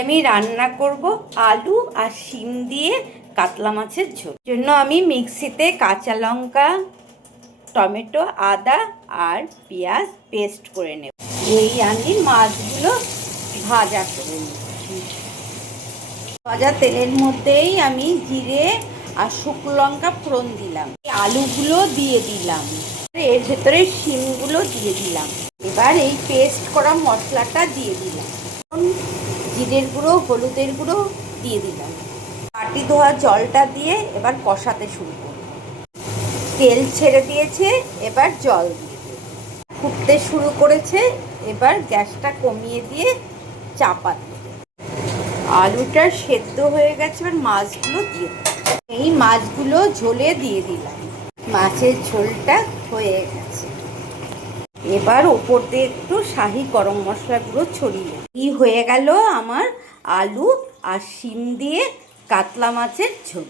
আমি রান্না করব আলু আর শিম দিয়ে কাতলা মাছের ঝোল। জন্য আমি মিক্সিতে কাঁচা লঙ্কা, টমেটো, আদা আর পেঁয়াজ পেস্ট করে নেব। আমি মাছগুলো ভাজা করে নিচ্ছি। ভাজা তেলের মধ্যেই আমি জিরে আর শুকনো লঙ্কা ফোড়ন দিলাম, আলুগুলো দিয়ে দিলাম, এর ভেতরে শিমগুলো দিয়ে দিলাম। এবার এই পেস্ট করা মশলাটা দিয়ে দিলাম, জিরের গুঁড়ো, হলুদের গুঁড়ো দিয়ে দিলাম, বাটি ধোয়া জলটা দিয়ে এবার কষাতে শুরু করব। তেল ছেড়ে দিয়েছে, এবার জল দিয়ে দেব। ফুটতে শুরু করেছে, এবার গ্যাসটা কমিয়ে দিয়ে চাপা দেব। আলুটা সেদ্ধ হয়ে গেছে, এবার মাছগুলো দিয়ে দেব। এই মাছগুলো ঝোলে দিয়ে দিলাম। মাছের ঝোলটা হয়ে গেছে। এবার ওপর দিয়ে একটু শাহি গরম মশলা গুঁড়ো ছড়িয়ে হয়ে গেল আমার আলু আর শিম দিয়ে কাতলা মাছের ঝোল।